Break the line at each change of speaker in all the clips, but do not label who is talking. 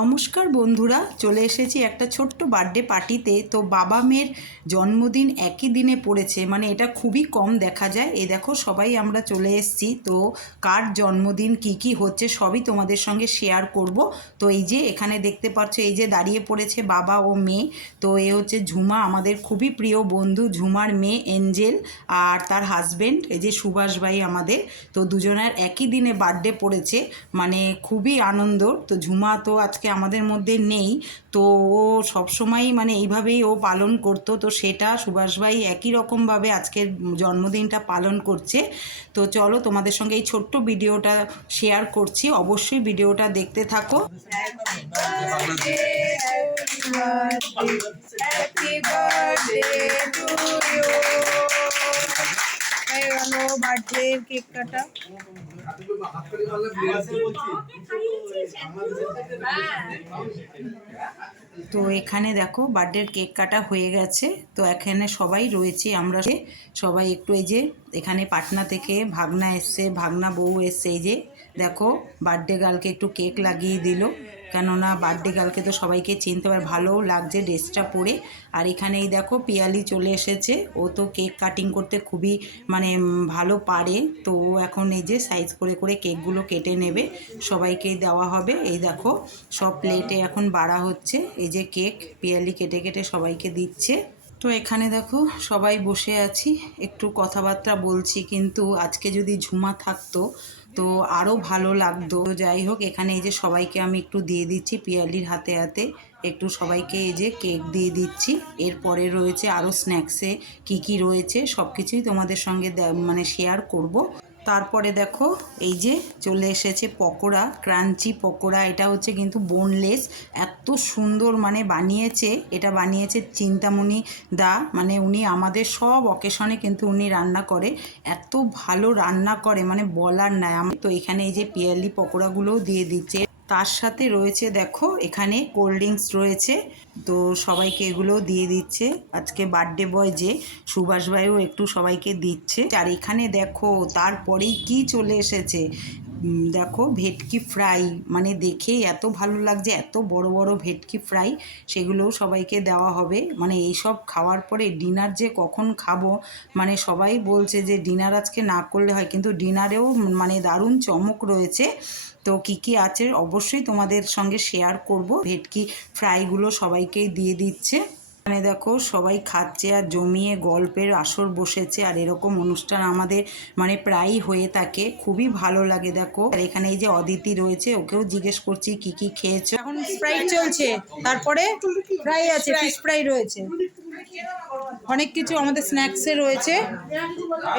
নমস্কার বন্ধুরা, চলে এসেছি একটা ছোট্ট বার্থডে পার্টিতে তো বাবা মেয়ের জন্মদিন একই দিনে পড়েছে মানে এটা খুবই কম দেখা যায়। এ দেখো, সবাই আমরা চলে এসেছি। তো কার জন্মদিন, কি কি হচ্ছে, সবই তোমাদের সঙ্গে শেয়ার করব। তো এই যে এখানে দেখতে পাচ্ছ, এই যে দাঁড়িয়ে পড়েছে বাবা ও মেয়ে। তো এ হচ্ছে ঝুমা, আমাদের খুবই প্রিয় বন্ধু, ঝুমার মেয়ে এঞ্জেল আর তার হাজবেন্ড এই যে সুভাষ ভাই আমাদের। তো দুজনের একই দিনে বার্থডে পড়েছে মানে খুবই আনন্দ। তো ঝুমা তো আজকে আমাদের মধ্যে নেই। তো ও সবসময়ই মানে এইভাবেই ও পালন করতো। তো সেটা সুভাষ ভাই একই রকমভাবে আজকের জন্মদিনটা পালন করছে। তো চলো তোমাদের সঙ্গে এই ছোট্ট ভিডিওটা শেয়ার করছি। অবশ্যই ভিডিওটা দেখতে থাকো।
বার্থডে কেক কাটা আমাদের
তো এখানে দেখো বার্থডের কেক কাটা হয়ে গেছে। তো এখানে সবাই রয়েছে, আমরা সবাই। একটু এই যে, এখানে পাটনা থেকে ভাগনা এসছে, ভাগনা বউ এসছে, এই যে, দেখো বার্থডে গার্লকে একটু কেক লাগিয়ে দিল। কেননা বার্থডে গার্লকে তো সবাইকে চিনতে পারে, ভালোও লাগছে ড্রেসটা পরে। আর এখানেই দেখো পিয়ালি চলে এসেছে, ও তো কেক কাটিং করতে খুবই মানে ভালো পারে। তো এখন এই যে সাইজ করে করে কেকগুলো কেটে নেবে, সবাইকে দেওয়া হবে। এই দেখো সব প্লেটে এখন বাড়া হচ্ছে। এই যে কেক, পিয়ালি কেটে কেটে সবাইকে দিচ্ছে। তো এখানে দেখো সবাই বসে আছি, একটু কথাবার্তা বলছি, কিন্তু আজকে যদি ঝুমা থাকতো তো আরও ভালো লাগতো। যাই হোক, এখানে এই যে সবাইকে আমি একটু দিয়ে দিচ্ছি পিয়ালির হাতে হাতে, একটু সবাইকে এই যে কেক দিয়ে দিচ্ছি। এরপরে রয়েছে আরও স্ন্যাক্সে কি কি রয়েছে সব কিছুই তোমাদের সঙ্গে মানে শেয়ার করব। তারপরে দেখো, এই যে চলে এসেছে পকোড়া, ক্রাঞ্চি পকোড়া, এটা হচ্ছে কিন্তু বোনলেস এত সুন্দর মানে বানিয়েছে, এটা বানিয়েছে চিন্তামণি দা মানে উনি আমাদের সব অকেশনে কিন্তু উনি রান্না করে, এত ভালো রান্না করে মানে বলার নাই। আমি তো এখানে এই যে পিয়ালি পকোড়াগুলোও দিয়ে দিচ্ছে। তার সাথে রয়েছে, দেখো, এখানে কোল্ড ড্রিঙ্কস রয়েছে। তো সবাইকে এগুলো দিয়ে দিচ্ছে। আজকে বার্থডে বয় যে সুভাষ ভাইও একটু সবাইকে দিচ্ছে। আর এখানে দেখো, তারপরেই কি চলে এসেছে? দেখো ভেটকি ফ্রাই মানে দেখেই এত ভালো লাগছে, এত বড় বড় ভেটকি ফ্রাই, সেগুলোও সবাইকে দেওয়া হবে। মানে এইসব খাওয়ার পরে ডিনার যে কখন খাব মানে সবাই বলছে যে ডিনার আজকে না করলে হয়, কিন্তু ডিনারেও মানে দারুণ চমক রয়েছে। তো কি কি আছে অবশ্যই তোমাদের সঙ্গে শেয়ার করব। ভেটকি ফ্রাইগুলো সবাইকেই দিয়ে দিচ্ছে। এখানে দেখো, সবাই খাচ্ছে আর জমিয়ে গল্পের আসর বসেছে আর এরকম অনুষ্ঠান আমাদের মানে প্রায়ই হয়ে থাকে। খুবই ভালো লাগে দেখো। আর এখানে এই যে অদিতি রয়েছে, ওকেও জিজ্ঞেস করছি কি কি খেয়েছো।
এখন স্প্রাইট চলছে, তারপরে ফ্রাই আছে ফিশ ফ্রাই রয়েছে। অনেক কিছু আমাদের স্ন্যাক্সে রয়েছে।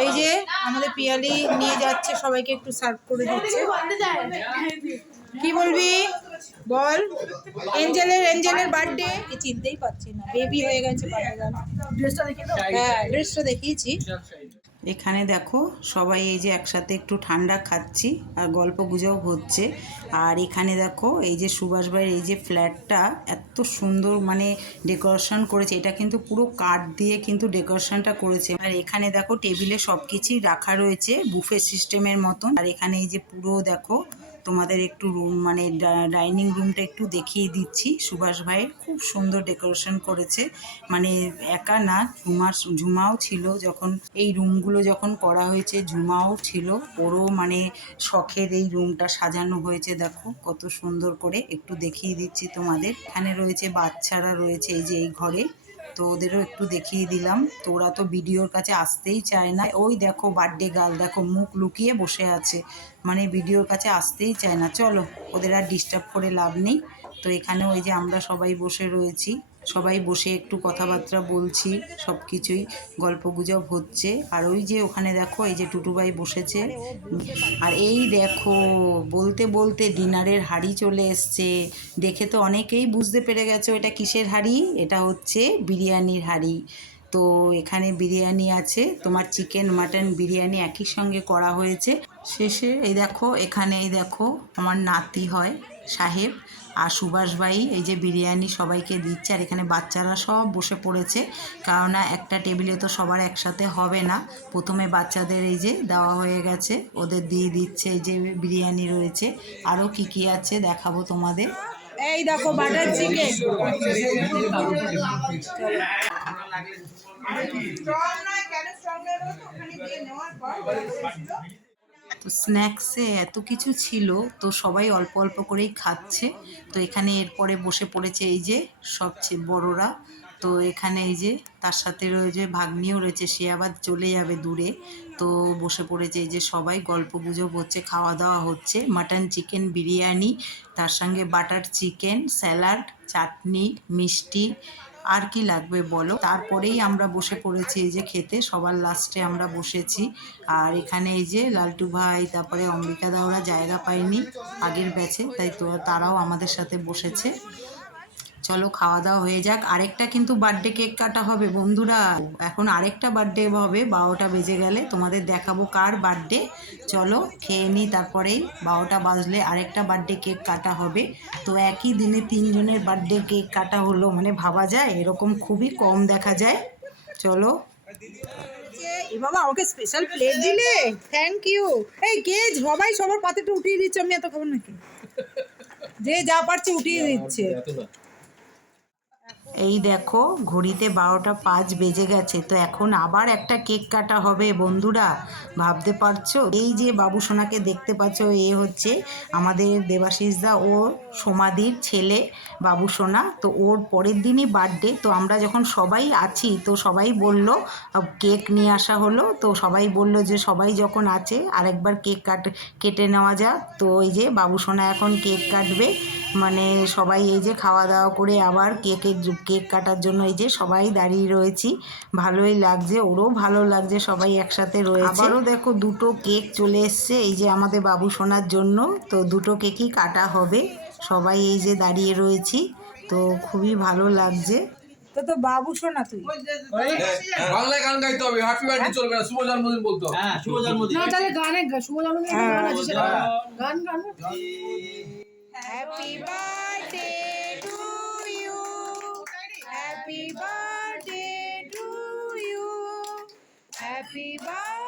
এই যে আমাদের পিয়ালি নিয়ে যাচ্ছে, সবাইকে একটু সার্ভ করে দিচ্ছে। কি বলবি? বল। এঞ্জেলের এঞ্জেলের বার্থডে কি চিনতেই পারছি না। বেবি হয়ে গেছে বার্থডে হ্যাঁ ড্রেসটা দেখিয়েছি।
এখানে দেখো সবাই এই যে একসাথে একটু ঠান্ডা খাচ্ছি আর গল্প গুজব হচ্ছে। আর এখানে দেখো এই যে সুভাষ ভাইয়ের এই যে ফ্ল্যাটটা এত সুন্দর মানে ডেকোরেশন করেছে। এটা কিন্তু পুরো কাঠ দিয়ে কিন্তু ডেকোরেশনটা করেছে। আর এখানে দেখো টেবিলে সব কিছুই রাখা রয়েছে বুফে সিস্টেমের মতন। আর এখানে এই যে পুরো দেখো তোমাদের একটু রুম মানে ডাইনিং রুমটা একটু দেখিয়ে দিচ্ছি। সুভাষ ভাইয়ের খুব সুন্দর ডেকোরেশন করেছে। মানে একা না, ঝুমার, ঝুমাও ছিল যখন। এই রুমগুলো যখন করা হয়েছে, ঝুমাও ছিল। ওরও মানে শখের এই রুমটা সাজানো হয়েছে, দেখো। কত সুন্দর করে। একটু দেখিয়ে দিচ্ছি তোমাদের। এখানে রয়েছে, বাচ্চারা রয়েছে এই যে এই ঘরে। তো ওদেরও একটু দেখিয়ে দিলাম। তো ওরা তো ভিডিওর কাছে আসতেই চায় না। ওই দেখো বার্থডে গাল দেখো মুখ লুকিয়ে বসে আছে। মানে ভিডিওর কাছে আসতেই চায় না। চলো, ওদের আর ডিস্টার্ব করে লাভ নেই। তো এখানে ওই যে আমরা সবাই বসে রয়েছি। সবাই বসে একটু কথাবার্তা বলছি সব কিছুই গল্প গুজব হচ্ছে। আর ওই যে ওখানে দেখো, এই যে টুটুবাই বসেছে। আর এই দেখো, বলতে বলতে ডিনারের হাড়ি চলে এসছে। দেখে তো অনেকেই বুঝতে পেরে গেছো এটা কিসের হাড়ি? এটা হচ্ছে বিরিয়ানির হাড়ি। তো এখানে বিরিয়ানি আছে, তোমার চিকেন, মাটন, বিরিয়ানি একই সঙ্গে করা হয়েছে। শেষে এই দেখো, এখানে এই দেখো, আমার নাতি হয়, সাহেব। আর সুভাষ ভাই এই যে বিরিয়ানি সবাইকে দিচ্ছে আর এখানে বাচ্চারা সব বসে পড়েছে। কেননা একটা টেবিলে তো সবার একসাথে হবে না। প্রথমে বাচ্চাদের এই যে দেওয়া হয়ে গেছে। ওদের দিয়ে দিচ্ছে এই যে বিরিয়ানি রয়েছে। আরও কি কি আছে দেখাবো তোমাদের?
এই দেখো বাটার চিকেন।
তো স্ন্যাক্সে এত কিছু ছিল, তো সবাই অল্প অল্প করেই খাচ্ছে। তো এখানে এরপরে বসে পড়েছে এই যে সবচেয়ে বড়রা। তো এখানে এই যে তার সাথে রয়েছে ভাগ্নিও রয়েছে, সে আবার চলে যাবে দূরে। তো বসে পড়েছে এই যে সবাই গল্প গুজব হচ্ছে, খাওয়া দাওয়া হচ্ছে। মাটন চিকেন বিরিয়ানি, তার সঙ্গে বাটার চিকেন স্যালাড চাটনি, মিষ্টি আর কি লাগবে বলো? তারপরেই আমরা বসে পড়েছি এই যে খেতে, সবার লাস্টে আমরা বসেছি। আর এখানে এই যে লালটু ভাই, তারপরে অম্বিকা দাওরা জায়গা পায়নি আগের ব্যাচে তাই তো তারাও আমাদের সাথে বসেছে। চলো খাওয়া দাওয়া হয়ে যাক। আরেকটা কিন্তু বার্থডে কেক কাটা হবে বন্ধুরা। এখন আরেকটা বার্থডে হবে বারোটা বেজে গেলে। তোমাদের দেখাবো কার বার্থডে চলো খেয়ে নিই তারপরেই বারোটা বাজলে আরেকটা বার্থডে কেক কাটা হবে। তো একই দিনে তিনজনের বার্থডে কেক কাটা হলো মানে ভাবা যায়? এরকম খুবই কম দেখা যায়। চলো।
এ বাবা ওকে স্পেশাল প্লেট দিলে? থ্যাংক ইউ এই কে সবাই সবার পাতেটা উঠিয়ে দিচ্ছে আমি এত খাব নাকি? যে যা পারছে উঠিয়ে দিচ্ছে।
এই দেখো, ঘড়িতে বারোটা পাঁচ বেজে গেছে, তো এখন আবার একটা কেক কাটা হবে বন্ধুরা, ভাবতে পারছ? এই যে বাবু সোনাকে দেখতে পাচ্ছ, এ হচ্ছে আমাদের দেবাশিস দা, ও সমাধির ছেলে বাবু সোনা, তো ওর পরের দিনই বার্থডে তো আমরা যখন সবাই আছি, তো সবাই বলল কেক নিয়ে আসা হলো, তো সবাই বলল যে সবাই যখন আছে, আরেকবার কেক কাট, কেটে নেওয়া যাক। তো ওই যে বাবু সোনা এখন কেক কাটবে মানে সবাই এই যে খাওয়া দাওয়া করে আবার কেকের কেক কাটার জন্য এই যে সবাই দাঁড়িয়ে রয়েছি। ভালোই লাগছে, ওরও ভালো লাগছে, সবাই একসাথে রয়েছে। আবারও দেখো দুটো কেক চলে এসছে, এই যে আমাদের বাবু সোনার জন্য, তো দুটো কেকই কাটা হবে। সবাই এই যে দাঁড়িয়ে রয়েছি তো খুবই ভালো লাগছে।
তো তো বাবু শোনা তুই।
বাংলায় গান গাইতে হবে হ্যাপি বার্থডে চলবে না শুভ জন্মদিন বলতে। হবে
হ্যাঁ শুভ জন্মদিন।
না তাহলে গানে শুভ জন্মদিন গান আছে সেটা গান গান।
Happy birthday to you happy birthday to you happy birthday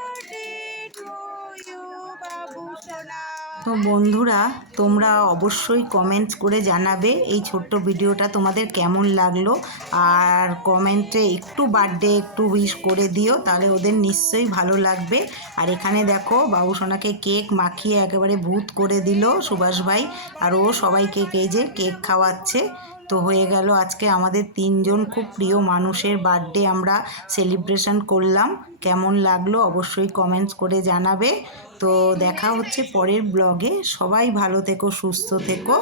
তো বন্ধুরা, তোমরা অবশ্যই কমেন্টস করে জানাবে এই ছোট্ট ভিডিওটা তোমাদের কেমন লাগল। আর কমেন্টে একটু বার্থডে একটু উইশ করে দিও, তাহলে ওদের নিশ্চয়ই ভালো লাগবে। আর এখানে দেখো বাবুসোনাকে কেক মাখিয়ে একেবারে ভূত করে দিল সুভাষ ভাই আর ও সবাইকে এই যে কেক খাওয়াচ্ছে। তো হয়ে গেল। আজকে আমাদের তিনজন খুব প্রিয় মানুষের বার্থডে আমরা সেলিব্রেশন করলাম। কেমন লাগল অবশ্যই কমেন্টস করে জানাবে। তো দেখা হচ্ছে পরের ব্লগে। সবাই ভালো থেকো, সুস্থ থেকো।